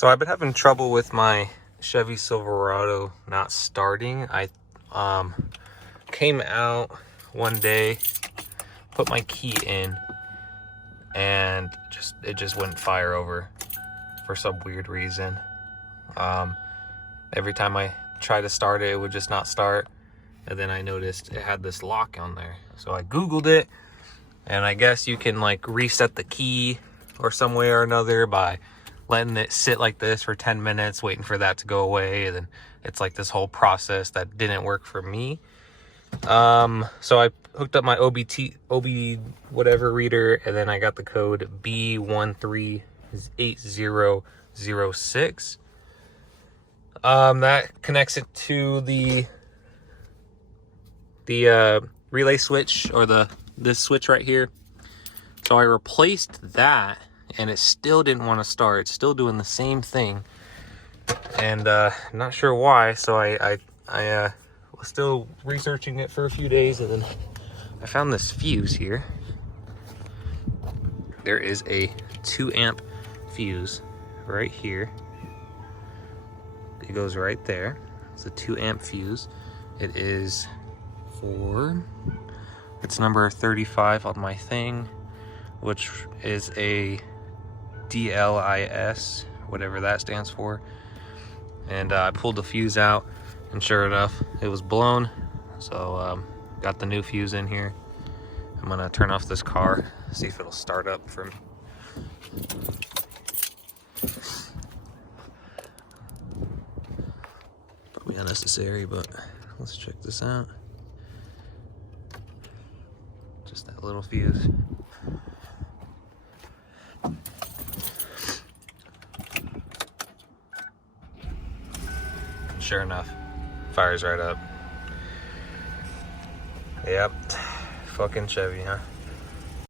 So I've been having trouble with my Chevy Silverado not starting. I came out one day, put my key in, and it just wouldn't fire over for some weird reason. Every time I tried to start it, it would just not start. And then I noticed it had this lock on there. So I Googled it, and I guess you can like reset the key or some way or another by letting it sit like this for 10 minutes, waiting for that to go away. And then it's like this whole process that didn't work for me. So I hooked up my OB whatever reader, and then I got the code b1380-06. That connects it to the relay switch, or this switch right here. So I replaced that, and it still didn't want to start. It's still doing the same thing, and not sure why. So I was still researching it for a few days, and then I found this fuse here. There is a 2 amp fuse right here. It goes right there. It's a 2 amp fuse. It is it's number 35 on my thing, which is a DLIS, whatever that stands for. And I pulled the fuse out, and sure enough, it was blown. So got the new fuse in here. I'm gonna turn off this car, see if it'll start up for me. Probably unnecessary, but let's check this out. Just that little fuse. Sure enough, fires right up. Yep, fucking Chevy, huh?